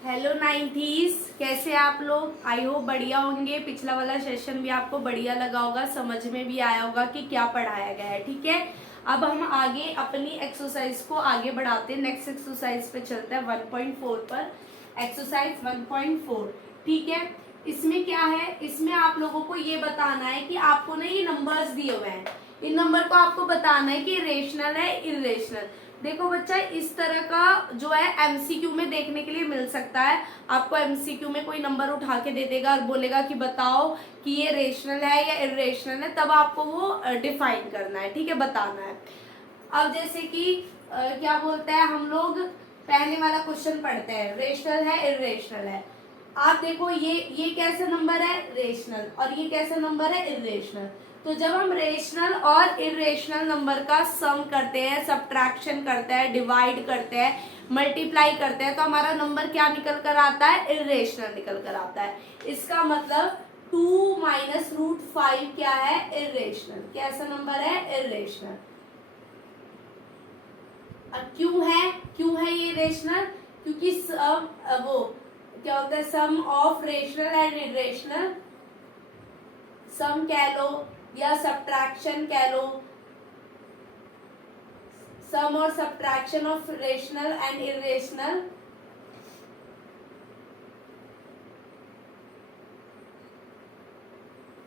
Hello nineties, कैसे आप लोग? आई होप बढ़िया होंगे। पिछला वाला सेशन भी आपको बढ़िया लगा होगा, समझ में भी आया होगा कि क्या पढ़ाया गया है। ठीक है, अब हम आगे अपनी एक्सरसाइज को आगे बढ़ाते हैं। नेक्स्ट एक्सरसाइज पे चलते हैं 1.4 पर। एक्सरसाइज 1.4। ठीक है, इसमें क्या है, इसमें आप लोगों को ये बताना है कि आपको ना ये नंबर्स दिए हुए हैं, इन नंबर को आपको बताना है कि रेशनल है इरेशनल। देखो बच्चा, इस तरह का जो है एमसीक्यू में देखने के लिए मिल सकता है। आपको एमसीक्यू में कोई नंबर उठा के दे देगा और बोलेगा कि बताओ कि ये रेशनल है या इरेशनल है, तब आपको वो डिफाइन करना है। ठीक है, बताना है। अब जैसे कि क्या बोलते हैं हम लोग, पहले वाला क्वेश्चन पढ़ते हैं, रेशनल है इरेशनल है। आप देखो ये कैसा नंबर है, रेशनल, और ये कैसा नंबर है, इरेशनल। तो जब हम रेशनल और इरेशनल नंबर का सम करते हैं, सब्ट्रैक्शन करते हैं, डिवाइड करते हैं, मल्टीप्लाई करते हैं, तो हमारा नंबर क्या निकल कर आता है, इरेशनल निकल कर आता है। इसका मतलब 2 माइनस रूट 5 क्या है, इरेशनल। कैसा नंबर है, इरेशनल। अब क्यों है ये रेशनल? क्योंकि वो क्या होता है, sum of rational and irrational, sum कह लो या सब्ट्रैक्शन कह लो, सम और subtraction of rational and irrational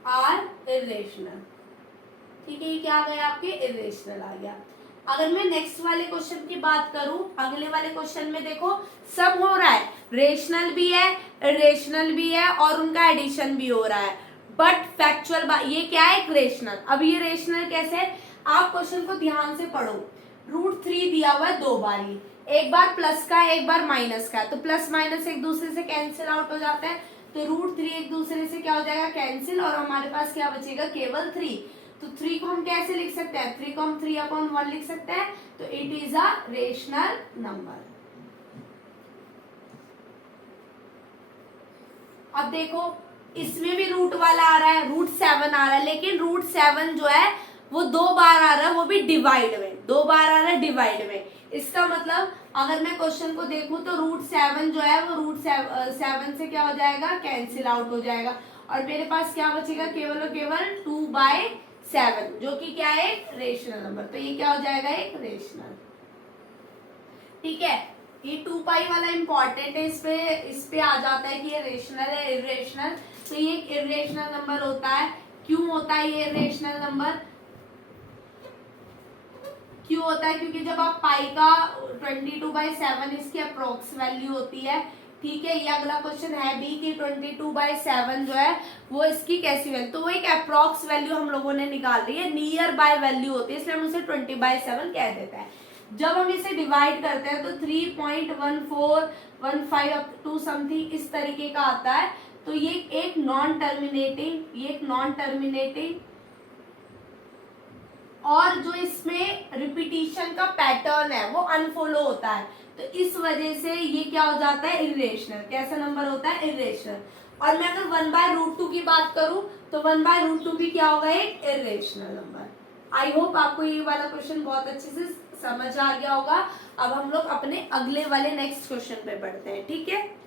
are irrational. ठीक है, ये क्या आ गया आपके, इरेशनल आ गया। अगर मैं नेक्स्ट वाले क्वेश्चन की बात करूं, अगले वाले क्वेश्चन में देखो सब हो रहा है, रेशनल भी है, इरेशनल भी है, और उनका एडिशन भी हो रहा है। बट फैक्चुअल ये क्या है, एक रेशनल। अब ये रेशनल कैसे है, आप क्वेश्चन को ध्यान से पढ़ो। √3 दिया हुआ है दो बार ही, एक बार प्लस का है, एक बार माइनस का है, तो प्लस माइनस एक दूसरे से कैंसिल आउट हो जाता है, तो √3 एक दूसरे से क्या हो जाएगा, कैंसिल, और हमारे पास क्या बचेगा, केवल 3। तो 3 को हम कैसे लिख सकते हैं, 3 को हम 3/1 लिख सकते हैं, तो it is a rational number. अब देखो इसमें भी रूट वाला आ रहा है, √7 आ रहा है, लेकिन √7 जो है वो दो बार आ रहा है, वो भी डिवाइड में, दो बार आ रहा है डिवाइड में। इसका मतलब अगर मैं क्वेश्चन को देखूं तो √7 जो है वो √7 से क्या हो जाएगा, कैंसिल आउट हो जाएगा, और मेरे पास क्या बचेगा, केवल और केवल 2/7, जो कि क्या है, एक रेशनल नंबर। तो ये क्या हो जाएगा, एक रेशनल। ठीक है, ये 2 पाई वाला इंपॉर्टेंट है, इस पे आ जाता है कि ये रेशनल है इरेशनल। तो ये एक इरेशनल नंबर होता है। क्यों होता है ये इरेशनल नंबर, क्यों होता है, क्योंकि जब आप पाई का 22/7 इसकी अप्रोक्स वैल्यू होती है। ठीक है, ये अगला क्वेश्चन है भी कि 22/7 जो है वो इसकी कैसी वैल्यू, तो वो एक अप्रोक्स वैल्यू हम लोगों ने निकाल रही है, नियर बाय वैल्यू होती है, इसलिए हम उसे 20/7 कह देते हैं। जब हम इसे डिवाइड करते हैं तो 3.1415 अप टू समथिंग इस तरीके का आता है। तो ये एक नॉन टर्मिनेटिंग और जो इसमें रिपीटिशन का पैटर्न है वो अनफॉलो होता है, तो इस वजह से ये क्या हो जाता है, इरेशनल। कैसा नंबर होता है, इरेशनल। और मैं अगर 1/√2 की बात करूं तो 1/√2 भी क्या होगा, एक इरेशनल नंबर। आई होप आपको ये वाला क्वेश्चन बहुत अच्छे से समझ आ गया होगा। अब हम लोग अपने अगले वाले नेक्स्ट क्वेश्चन पे बढ़ते हैं। ठीक है,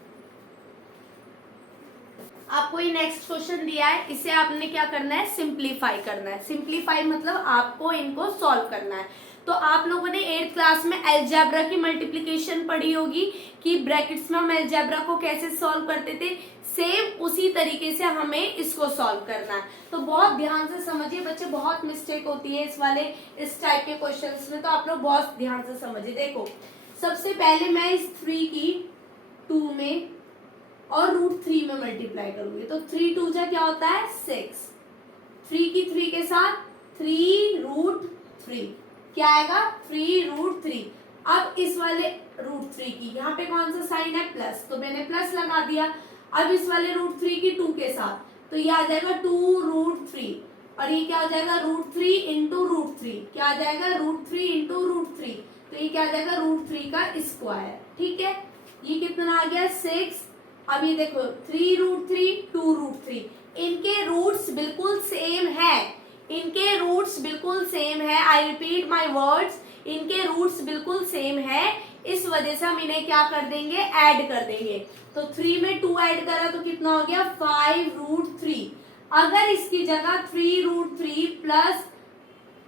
आपको ये नेक्स्ट क्वेश्चन दिया है, इसे आपने क्या करना है, सिंप्लीफाई करना है। सिंप्लीफाई मतलब आपको इनको सॉल्व करना है। तो आप लोगों ने 8th क्लास में अलजेब्रा की मल्टीप्लिकेशन पढ़ी होगी कि ब्रैकेट्स में हम अलजेब्रा को कैसे सॉल्व करते थे, सेम उसी तरीके से हमें इसको सॉल्व करना है। तो बहुत ध्यान से समझिए बच्चे, बहुत मिस्टेक होती है इस टाइप के क्वेश्चंस में, तो आप लोग बहुत ध्यान से समझिए। देखो सबसे पहले मैं इस 3 की 2 में और √3 में मल्टीप्लाई करूंगी, तो 3 2 जा क्या होता है, 6। 3 की 3 के साथ 3√3 क्या आएगा, 3√3। अब इस वाले √3 की यहाँ पे कौन सा साइन है, प्लस, तो मैंने प्लस लगा दिया। अब इस वाले √3 की 2 के साथ तो ये आ जाएगा 2√3, और ये क्या हो जाएगा, √3 इंटू √3 क्या आ जाएगा, √3 इंटू √3, तो ये क्या आ जाएगा, √3 का स्क्वायर। ठीक है, ये कितना आ गया, 6। अब ये देखो 3√3 2√3, इनके रूट्स बिल्कुल सेम है, इनके रूट्स बिल्कुल सेम है। आई रिपीट माई वर्ड्स, इनके रूट्स बिल्कुल सेम है, इस वजह से हम इन्हें क्या कर देंगे, ऐड कर देंगे। तो 3 में 2 ऐड करा तो कितना हो गया 5√3। अगर इसकी जगह 3√3 प्लस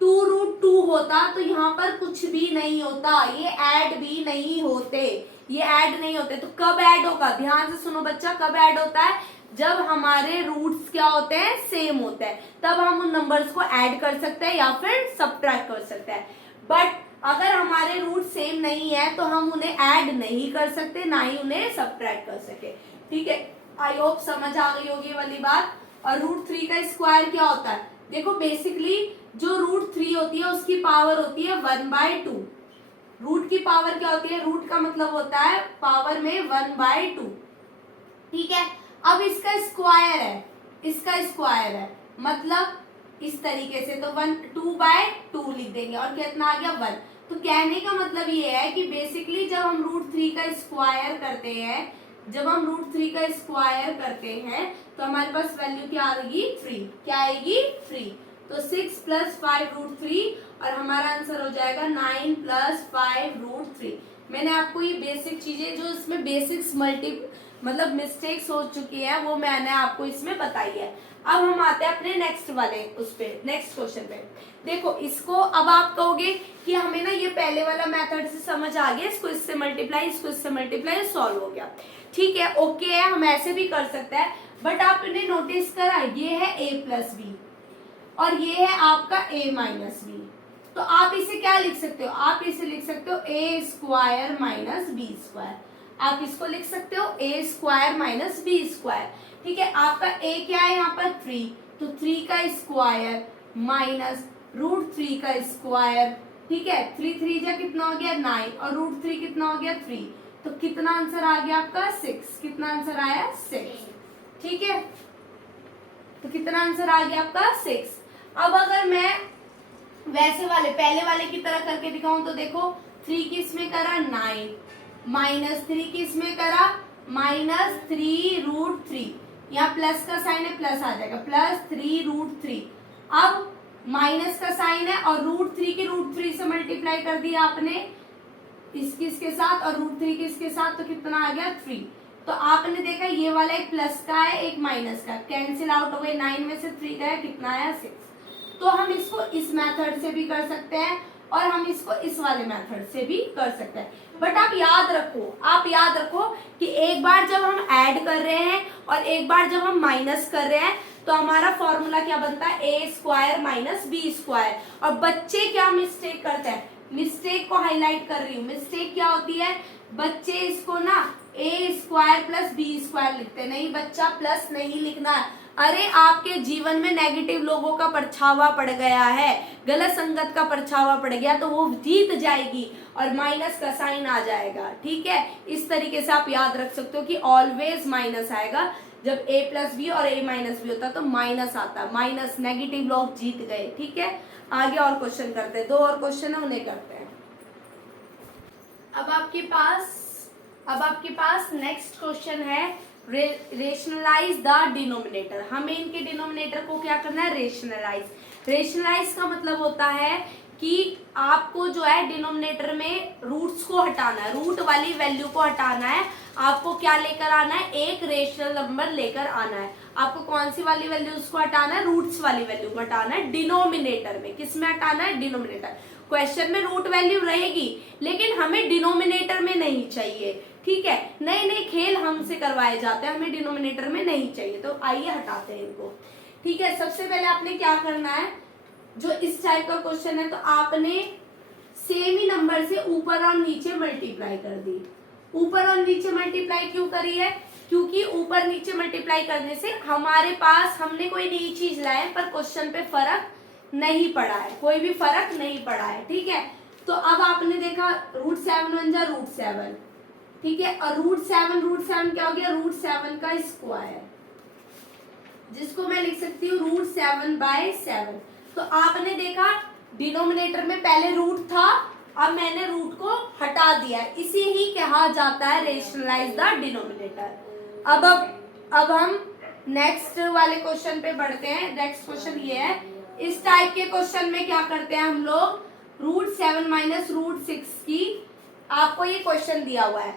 2√2 होता तो यहाँ पर कुछ भी नहीं होता, ये ऐड भी नहीं होते, ये ऐड नहीं होते। तो कब ऐड होगा, ध्यान से सुनो बच्चा, कब ऐड होता है, जब हमारे रूट्स क्या होते हैं, सेम होते हैं, तब हम उन नंबर्स को ऐड कर सकते हैं या फिर सब्ट्रैक्ट कर सकते हैं। बट अगर हमारे रूट सेम नहीं है तो हम उन्हें ऐड नहीं कर सकते, ना ही उन्हें सब्ट्रैक्ट कर सके। ठीक है, आई होप समझ आ गई होगी वाली बात। और √3 का स्क्वायर क्या होता है, देखो बेसिकली जो √3 होती है उसकी पावर होती है 1/2। रूट की पावर क्या होती है, रूट का मतलब होता है पावर में 1/2। ठीक है, अब इसका स्क्वायर है, इसका स्क्वायर है मतलब इस तरीके से, तो 2/2 लिख देंगे और कितना आ गया 1। तो कहने का मतलब ये है कि बेसिकली जब हम √3 का स्क्वायर करते हैं, जब हम √3 का स्क्वायर करते हैं तो हमारे पास वैल्यू क्या आएगी 3, क्या आएगी 3। तो 6 + 5√3 और हमारा आंसर हो जाएगा 9 + 5√3। मैंने आपको ये बेसिक चीजें जो इसमें बेसिक्स मतलब मिस्टेक्स हो चुकी है वो मैंने आपको इसमें बताई है। अब हम आते हैं अपने नेक्स्ट वाले उस पे, नेक्स्ट क्वेश्चन पे। देखो इसको अब आप कहोगे कि हमें ना ये पहले वाला मेथड से समझ आ गया, इसको इससे मल्टीप्लाई, इसको इससे मल्टीप्लाई, सॉल्व हो गया। ठीक है, ओके है, हम ऐसे भी कर सकते हैं। बट आपने नोटिस करा ये है a + b और ये है आपका a - b। तो आप इसे क्या लिख सकते हो, आप इसे लिख सकते हो a² - b²। आप इसको लिख सकते हो a² - b²। ठीक है, आपका a क्या है यहाँ पर 3, तो 3 का स्क्वायर माइनस √3 का स्क्वायर। ठीक है, 3 3 जा कितना हो गया 9 और √3 कितना हो गया 3। तो कितना आंसर आ गया आपका 6। कितना आंसर आया 6। ठीक है, तो कितना आंसर आ गया आपका 6। अब अगर मैं वैसे वाले पहले वाले की तरह करके दिखाऊं तो देखो 3 किस में करा 9 माइनस 3 किस में करा -3√3। यहाँ प्लस का साइन है, प्लस आ जाएगा +3√3। अब माइनस का साइन है और √3 के √3 से मल्टीप्लाई कर दिया आपने इसके साथ और √3 किसके साथ, तो कितना आ गया 3। तो आपने देखा ये वाला एक प्लस का है एक माइनस का, कैंसिल आउट हो गए, 9 में से 3 गया, कितना आया 6। तो हम इसको इस मेथड से भी कर सकते हैं और हम इसको इस वाले मेथड से भी कर सकते हैं। बट आप याद रखो कि एक बार जब हम ऐड कर रहे हैं और एक बार जब हम माइनस कर रहे हैं तो हमारा फॉर्मूला क्या बनता है a² - b²। और बच्चे क्या मिस्टेक करते हैं, मिस्टेक को हाईलाइट कर रही हूँ, मिस्टेक क्या होती है, बच्चे इसको ना a² + b² लिखते हैं। नहीं बच्चा, प्लस नहीं लिखना है। अरे आपके जीवन में नेगेटिव लोगों का परछावा पड़ गया है, गलत संगत का परछावा पड़ गया तो वो जीत जाएगी और माइनस का साइन आ जाएगा। ठीक है, इस तरीके से आप याद रख सकते हो कि ऑलवेज माइनस आएगा। जब a + b और a - b होता है तो माइनस आता है, माइनस, नेगेटिव लोग जीत गए। ठीक है, आगे और क्वेश्चन करते हैं, 2 और क्वेश्चन है उन्हें करते हैं। अब आपके पास नेक्स्ट क्वेश्चन है रेशनलाइज द डिनोमिनेटर। हमें इनके डिनोमिनेटर को क्या करना है, रेशनलाइज का मतलब होता है कि आपको जो है डिनोमिनेटर में रूट्स को हटाना है, रूट वाली वैल्यू को हटाना है। आपको क्या लेकर आना है, एक रेशनल नंबर लेकर आना है। आपको कौन सी वाली वैल्यूज को हटाना है, रूट्स वाली वैल्यू को हटाना है डिनोमिनेटर में। किस में हटाना है, डिनोमिनेटर। क्वेश्चन में रूट वैल्यू रहेगी लेकिन हमें डिनोमिनेटर में नहीं चाहिए। ठीक है, नए नए खेल हमसे करवाए जाते हैं, हमें डिनोमिनेटर में नहीं चाहिए। तो आइए हटाते हैं इनको। ठीक है, सबसे पहले आपने क्या करना है, जो इस टाइप का क्वेश्चन है तो आपने सेम ही नंबर से ऊपर और नीचे मल्टीप्लाई कर दी। ऊपर और नीचे मल्टीप्लाई क्यों करी है, क्योंकि ऊपर नीचे मल्टीप्लाई करने से हमारे पास हमने कोई नई चीज लाए पर क्वेश्चन पे फर्क नहीं पड़ा है, कोई भी फर्क नहीं पड़ा है। ठीक है, तो अब आपने देखा √7 बन जा √7। ठीक है, और √7 क्या हो गया, √7 का स्क्वायर, जिसको मैं लिख सकती हूँ √7/7। तो आपने देखा डिनोमिनेटर में पहले रूट था, अब मैंने रूट को हटा दिया, इसी ही कहा जाता है रेशनलाइज द डिनोमिनेटर। अब हम नेक्स्ट वाले क्वेश्चन पे बढ़ते हैं। नेक्स्ट क्वेश्चन ये है, इस टाइप के क्वेश्चन में क्या करते हैं हम लोग, √7 - √6 की आपको ये क्वेश्चन दिया हुआ है,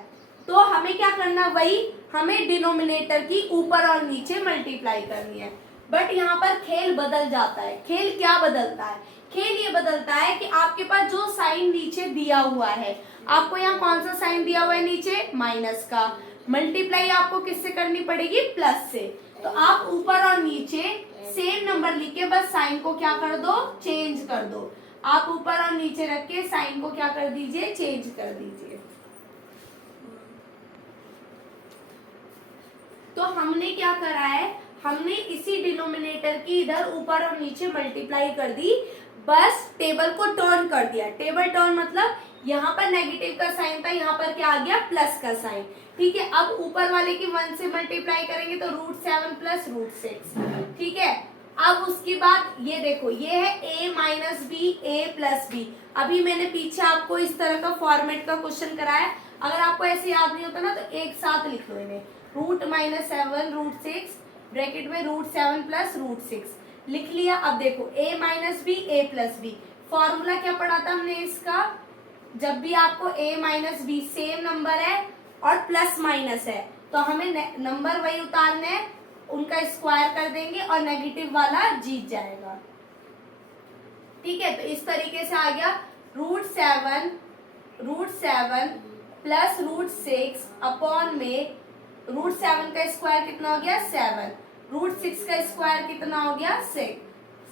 तो हमें क्या करना, वही हमें डिनोमिनेटर की ऊपर और नीचे मल्टीप्लाई करनी है। बट यहाँ पर खेल बदल जाता है। खेल क्या बदलता है? खेल ये बदलता है कि आपके पास जो साइन नीचे दिया हुआ है, आपको यहाँ कौन सा साइन दिया हुआ है नीचे, माइनस का, मल्टीप्लाई आपको किससे करनी पड़ेगी, प्लस से। तो आप ऊपर और नीचे सेम नंबर लिख के बस साइन को क्या कर दो, चेंज कर दो। आप ऊपर और नीचे रख के साइन को क्या कर दीजिए, चेंज कर दीजिए। तो हमने क्या करा है, हमने इसी डिनोमिनेटर की इधर ऊपर और नीचे मल्टीप्लाई कर दी, बस टेबल को टर्न कर दिया। टेबल टर्न मतलब यहाँ पर नेगेटिव का साइन था, यहाँ पर क्या आ गया, प्लस का साइन। ठीक है, अब ऊपर वाले की 1 से मल्टीप्लाई करेंगे तो √7 प्लस √6। ठीक है, अब उसकी बाद ये देखो, ये है a minus b, a plus b. अभी मैंने पीछे आपको इस तरह का फॉर्मेट का क्वेश्चन कराया, अगर आपको ऐसे याद नहीं होता ना तो एक साथ लिख लो इन्हें, √-7 √6 ब्रैकेट में √7 प्लस √6 लिख लिया। अब देखो a minus b, a plus b, formula क्या पढ़ा था हमने इसका, जब भी आपको a minus b same number है और प्लस माइनस है तो हमें नंबर वही उतारने हैं, उनका स्क्वायर कर देंगे और नेगेटिव वाला जीत जाएगा। ठीक है, तो इस तरीके से आ गया √7 प्लस √6 अपॉन में √7 का स्क्वायर कितना हो गया, 7, √6 का स्क्वायर कितना हो गया, 6।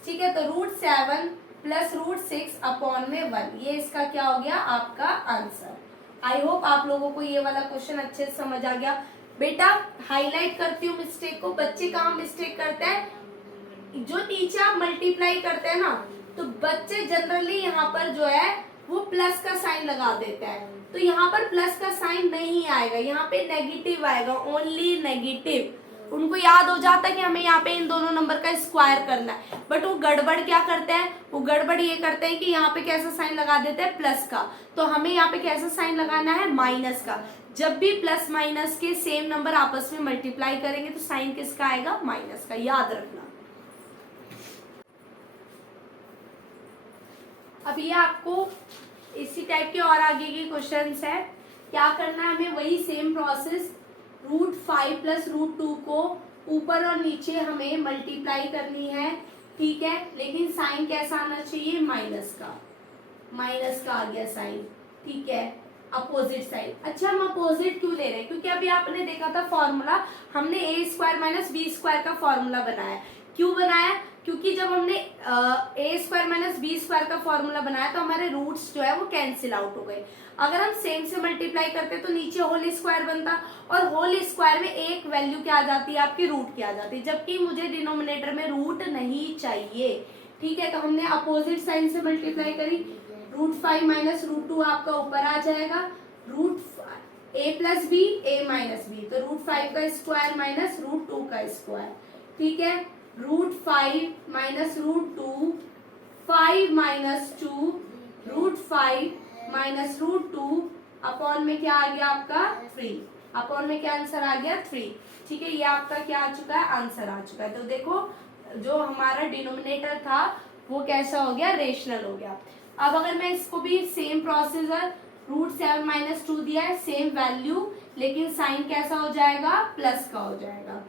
ठीक है, तो √7 प्लस √6 अपॉन में 1, ये इसका क्या हो गया, आपका आंसर। आई होप आप लोगों को ये वाला क्वेश्चन अच्छे से समझ आ गया। बेटा हाईलाइट करती हूँ मिस्टेक को, बच्चे कहाँ मिस्टेक करते हैं, जो नीचे आप मल्टीप्लाई करते हैं ना, तो बच्चे जनरली यहाँ पर जो है वो प्लस का साइन लगा देते हैं, तो यहाँ पर प्लस का साइन नहीं आएगा, यहाँ पे नेगेटिव आएगा, ओनली नेगेटिव। उनको याद हो जाता है कि हमें यहाँ पे इन दोनों नंबर का स्क्वायर करना है, बट वो गड़बड़ क्या करते हैं, वो गड़बड़ ये करते हैं कि यहाँ पे कैसा साइन लगा देते हैं, प्लस का। तो हमें यहाँ पे कैसा साइन लगाना है, माइनस का। जब भी प्लस माइनस के सेम नंबर आपस में मल्टीप्लाई करेंगे तो साइन किसका आएगा, माइनस का, याद रखना। अब ये आपको इसी टाइप के और आगे के क्वेश्चंस है। क्या करना है हमें, वही सेम प्रोसेस, √5 प्लस √2 को ऊपर और नीचे हमें मल्टीप्लाई करनी है। ठीक है, लेकिन साइन कैसा आना चाहिए, माइनस का, माइनस का आ गया साइन। ठीक है, अपोजिट साइड। अच्छा, हम अपोजिट क्यों ले रहे हैं, क्योंकि अभी आपने देखा था फॉर्मूला, हमने a² माइनस b² का फॉर्मूला बनाया। क्यों बनाया, क्योंकि जब हमने a² माइनस b² का फॉर्मूला बनाया तो हमारे रूट्स जो है वो कैंसिल आउट हो गए। अगर हम सेम से मल्टीप्लाई करते तो नीचे होल स्क्वायर बनता, और होल स्क्वायर में एक वैल्यू क्या आ जाती है, आपकी रूट क्या आ जाती है, जबकि मुझे डिनोमिनेटर में रूट नहीं चाहिए। ठीक है, तो हमने अपोजिट साइन से मल्टीप्लाई करी, √5 माइनस √2 आपका ऊपर आ जाएगा, a plus b, a minus b, तो √5 का स्क्वायर माइनस √2 का स्क्वायर। ठीक है, √5 माइनस √2, 5 माइनस 2, √5 माइनस √2 अपॉन में क्या आ गया आपका 3, अपॉन में क्या आंसर आ गया 3। ठीक है, ये आपका क्या आ चुका है, आंसर आ चुका है। तो देखो जो हमारा डिनोमिनेटर था वो कैसा हो गया, रेशनल हो गया। अब अगर मैं इसको भी सेम प्रोसीजर, √7 माइनस 2 दिया है, सेम वैल्यू, लेकिन साइन कैसा हो जाएगा, प्लस का हो जाएगा।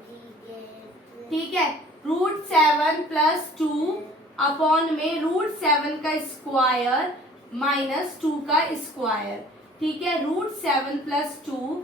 ठीक है, √7 प्लस 2 अपॉन में √7 का स्क्वायर माइनस 2 का स्क्वायर। ठीक है, √7 प्लस 2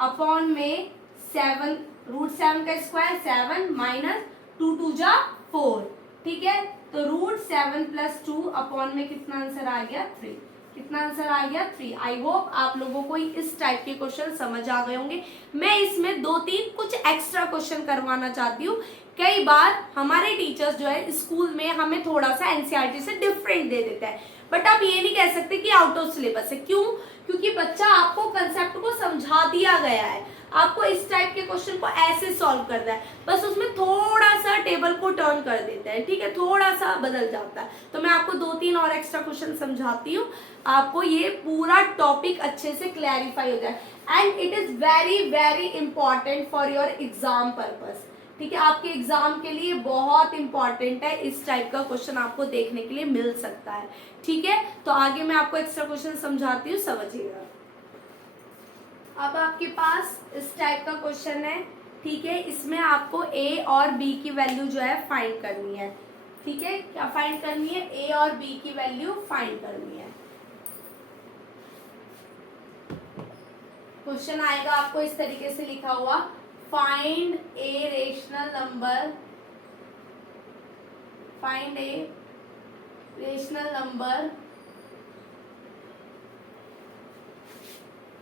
अपॉन में 7, √7 का स्क्वायर 7 माइनस 2 2 जा 4। ठीक है, तो √7 प्लस 2 अपॉन में कितना आंसर आ गया, 3। कितना आंसर आ गया, 3। आई होप आप लोगों को इस टाइप के क्वेश्चन समझ आ गए होंगे। मैं इसमें 2-3 कुछ एक्स्ट्रा क्वेश्चन करवाना चाहती हूँ। कई बार हमारे टीचर्स जो है स्कूल में हमें थोड़ा सा एनसीईआरटी से डिफरेंट दे देता है, बट आप ये नहीं कह सकते कि आउट ऑफ सिलेबस है। क्यों, क्योंकि बच्चा आपको कंसेप्ट को समझा दिया गया है, आपको इस टाइप के क्वेश्चन को ऐसे सॉल्व करना है, बस उसमें थोड़ा सा टेबल को टर्न कर देते हैं। ठीक है, थोड़ा सा बदल जाता है। तो मैं आपको 2-3 और एक्स्ट्रा क्वेश्चन समझाती हूँ, आपको ये पूरा टॉपिक अच्छे से क्लैरिफाई हो जाए, and it is very very important for your exam purpose. ठीक है, आपके एग्जाम के लिए बहुत इंपॉर्टेंट है, इस टाइप का क्वेश्चन आपको देखने के लिए मिल सकता है। ठीक है, तो आगे मैं आपको एक्स्ट्रा क्वेश्चन समझाती हूँ, समझिएगा। अब आपके पास इस टाइप का क्वेश्चन है, ठीक है। इसमें आपको ए और बी की वैल्यू जो है फाइंड करनी है, ठीक है। क्या फाइंड करनी है? ए और बी की वैल्यू फाइंड करनी है। क्वेश्चन आएगा आपको इस तरीके से लिखा हुआ, find a rational number, find a rational number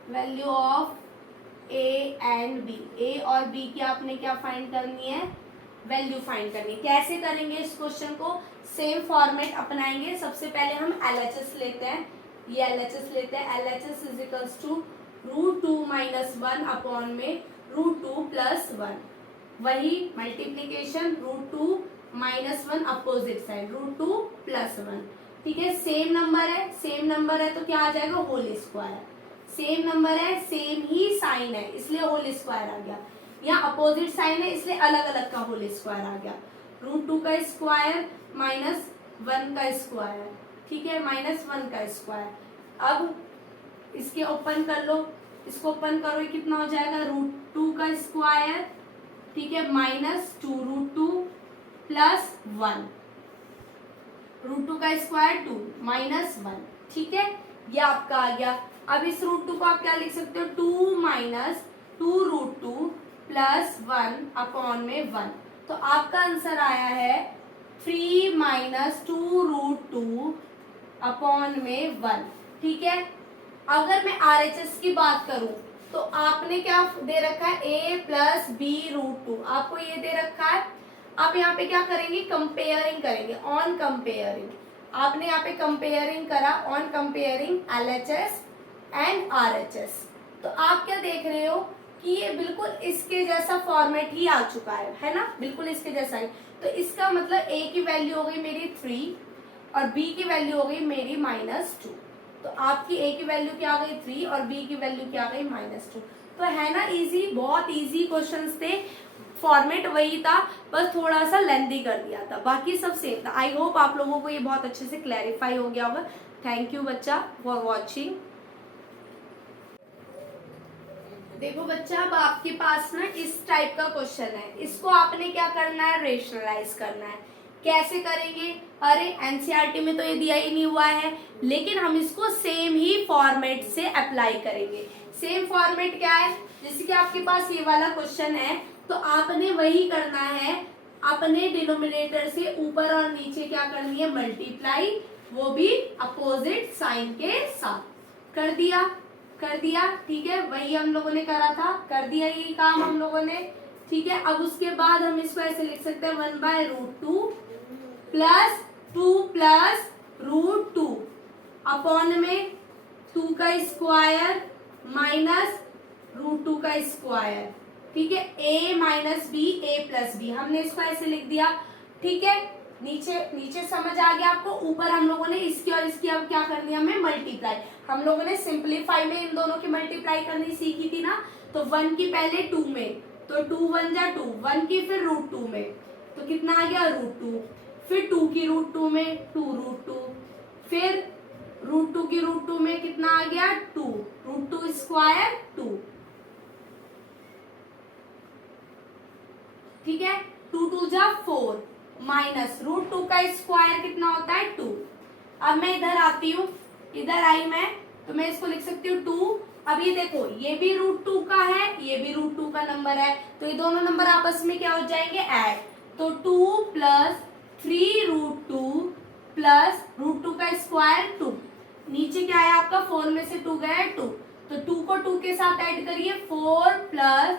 value of A and B. A और बी की आपने क्या फाइंड करनी है? वैल्यू फाइंड करनी है। कैसे करेंगे इस क्वेश्चन को? सेम फॉर्मेट अपनाएंगे। सबसे पहले हम एलएचएस लेते हैं, ये एलएचएस लेते हैं। LHS is equals to √2 - 1 upon में √2 + 1, वही मल्टीप्लीकेशन √2 - 1 अपोजिट साइड √2 + 1, ठीक है। सेम नंबर है, सेम नंबर है तो क्या आ जाएगा? Whole square. सेम नंबर है, सेम ही साइन है, इसलिए होल स्क्वायर आ गया। यहाँ अपोजिट साइन है इसलिए अलग अलग का होल स्क्वायर आ गया। √2 का स्क्वायर -1 का स्क्वायर, ठीक है, -1 का स्क्वायर। अब इसके ओपन कर लो, इसको ओपन करो, ये कितना हो जाएगा? √2 का स्क्वायर, ठीक है, -2 √2 + 1, √2 का स्क्वायर 2 -1, ठीक है, ये आपका आ गया। अब इस √2 को आप क्या लिख सकते हो? 2 - 2 √2 + 1 अपॉन में 1। तो आपका आंसर आया है 3 - 2 √2 अपॉन में 1, ठीक है। अगर मैं आरएचएस की बात करूं तो आपने क्या दे रखा है? a + b √2, आपको ये दे रखा है। आप यहाँ पे क्या करेंगे? कंपेयरिंग करेंगे, ऑन कंपेयरिंग। आपने यहाँ पे कंपेयरिंग करा, on comparing LHS and RHS. तो आप क्या देख रहे हो कि ये बिल्कुल इसके जैसा फॉर्मेट ही आ चुका है ना, बिल्कुल इसके जैसा ही। तो इसका मतलब a की वैल्यू हो गई मेरी 3 और b की वैल्यू हो गई मेरी -2। तो आपकी a की वैल्यू क्या आ गई? 3 और b की वैल्यू क्या आ गई? -2। तो है ना इजी, बहुत इजी क्वेश्चंस थे। फॉर्मेट वही था, बस थोड़ा सा लेंथी कर दिया था, बाकी सब सेम था। आई होप आप लोगों को ये बहुत अच्छे से क्लैरिफाई हो गया होगा। थैंक यू बच्चा फॉर वॉचिंग। देखो बच्चा, अब आपके पास ना इस टाइप का क्वेश्चन है, इसको आपने क्या करना है? रेशनलाइज करना है। कैसे करेंगे? अरे एनसीईआरटी में तो ये दिया ही नहीं हुआ है, लेकिन हम इसको सेम ही फॉर्मेट से अप्लाई करेंगे। सेम फॉर्मेट क्या है? जैसे कि आपके पास ये वाला क्वेश्चन है तो आपने वही करना है, अपने डिनोमिनेटर से ऊपर और नीचे क्या करनी है? मल्टीप्लाई, वो भी अपोजिट साइन के साथ। कर दिया? कर दिया, ठीक है, वही हम लोगों ने करा था, कर दिया ये काम हम लोगों ने, ठीक है। अब उसके बाद हम इसको ऐसे लिख सकते हैं 1/√2 + 2 + √2 अपॉन में 2 का स्क्वायर -√2 का स्क्वायर, ठीक है। a - b a + b हमने इसको ऐसे लिख दिया, ठीक है। नीचे नीचे समझ आ गया आपको? ऊपर हम लोगों ने इसकी और इसकी अब क्या कर दिया? हमें मल्टीप्लाई। हम लोगों ने सिंप्लीफाई में इन दोनों की मल्टीप्लाई करनी सीखी थी ना, तो 1 की पहले 2 में, तो 2 1 जा 2, 1 की फिर √2 में, तो कितना आ गया? √2, फिर 2 की √2 में 2 √2, फिर √2 की √2 में कितना आ गया? 2 √2 स्क्वायर 2, ठीक है। 2 2 जा 4 माइनस √2 का स्क्वायर कितना होता है? 2। अब मैं इधर आती हूँ, इधर आई मैं, तो मैं इसको लिख सकती हूँ 2। अब ये देखो, ये भी √2 का है, ये भी √2 का नंबर है, तो ये दोनों नंबर आपस में क्या हो जाएंगे? ऐड। तो 2 + 3 √2 + √2 का स्क्वायर 2। नीचे क्या है आपका? 4 में से 2 गया 2, तो 2 को 2 के साथ ऐड करिए, 4 +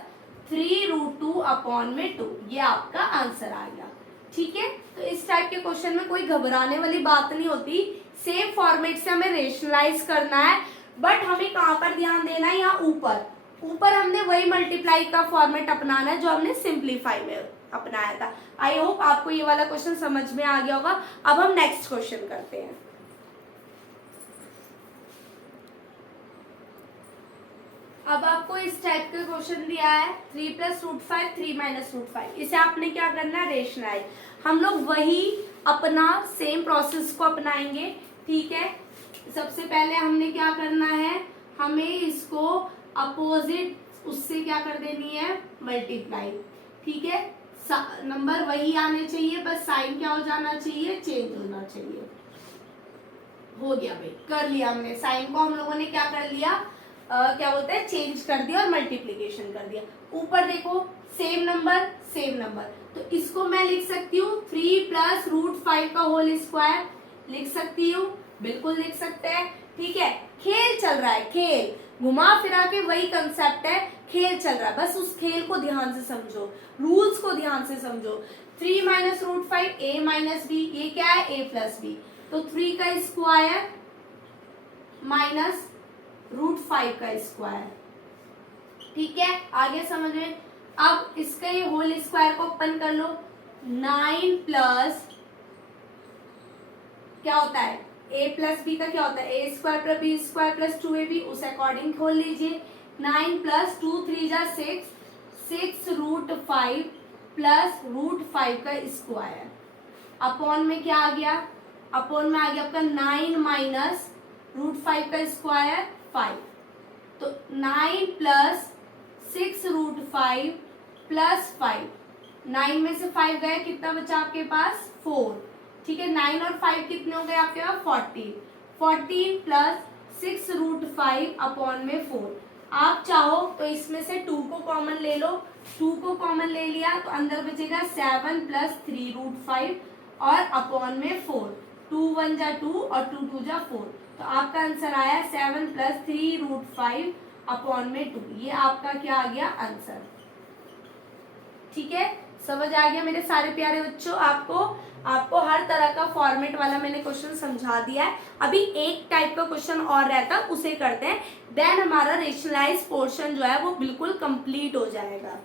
3 √2 अपॉन में 2, ये आपका आंसर आ गया, ठीक है। तो इस टाइप के क्वेश्चन में कोई घबराने वाली बात नहीं होती, सेम फॉर्मेट से हमें रेशनलाइज करना है। बट हमें कहाँ पर ध्यान देना है? यहाँ ऊपर, ऊपर हमने वही मल्टीप्लाई का फॉर्मेट अपनाना है जो हमने सिंप्लीफाई में अपनाया था। आई होप आपको ये वाला क्वेश्चन समझ में आ गया होगा। अब हम नेक्स्ट क्वेश्चन करते हैं। अब आपको इस टाइप का क्वेश्चन दिया है 3 + √5 3 - √5, इसे आपने क्या करना है? रेशनलाइज। हम लोग वही अपना सेम प्रोसेस को अपनाएंगे, ठीक है। सबसे पहले हमने क्या करना है? हमें इसको अपोजिट उससे क्या कर देनी है, मल्टीप्लाई। ठीक है, नंबर वही आने चाहिए, बस साइन क्या हो जाना चाहिए, चेंज होना चाहिए। हो गया भाई, कर लिया हमने, साइन को हम लोगों ने क्या कर लिया, क्या बोलते हैं, चेंज कर दिया और मल्टीप्लीकेशन कर दिया। ऊपर देखो सेम नंबर, तो इसको मैं लिख सकती हूँ 3 + √5 का होल स्क्वायर, लिख सकती हूँ, बिल्कुल लिख सकते हैं। ठीक है, खेल चल रहा है, खेल घुमा फिरा के वही कंसेप्ट है, खेल चल रहा है, बस उस खेल को ध्यान से समझो, रूल्स को ध्यान से समझो। 3 - √5 a - b, ये क्या है, a + b, तो 3 का स्क्वायर माइनस √5 का स्क्वायर। ठीक है, आगे समझ में। अब इसका ये होल स्क्वायर को ओपन कर लो, 9 प्लस क्या होता है, a + b का क्या होता है, a² + b² + 2ab, उस अकॉर्डिंग खोल लीजिए। 9 + 2 3 = 6, 6 √5 प्लस √5 का स्क्वायर, अपॉन में क्या आ गया, अपॉन में आ गया आपका 9 - √5 का स्क्वायर 5, तो 9 + 6 √5 + 5, 9 में से 5 गए, कितना बचा आपके पास, 4। ठीक है, 9 और 5 कितने हो गए आपके पास, 14, 14 + 6 √5 अपॉन में 4। आप चाहो तो इसमें से 2 को कॉमन ले लो, 2 को कॉमन ले लिया तो अंदर बचेगा 7 + 3 √5 और अपॉन में 4, 2 1 = 2 और 2 2 = 4, तो आपका आंसर आया 7 + 3 √5 अपॉन में 2, ये आपका क्या आ गया आंसर। ठीक है, समझ आ गया मेरे सारे प्यारे बच्चों, आपको हर तरह का फॉर्मेट वाला मैंने क्वेश्चन समझा दिया है। अभी एक टाइप का क्वेश्चन और रहता है, उसे करते हैं, देन हमारा रेशनलाइज पोर्शन जो है वो बिल्कुल कंप्लीट हो जाएगा।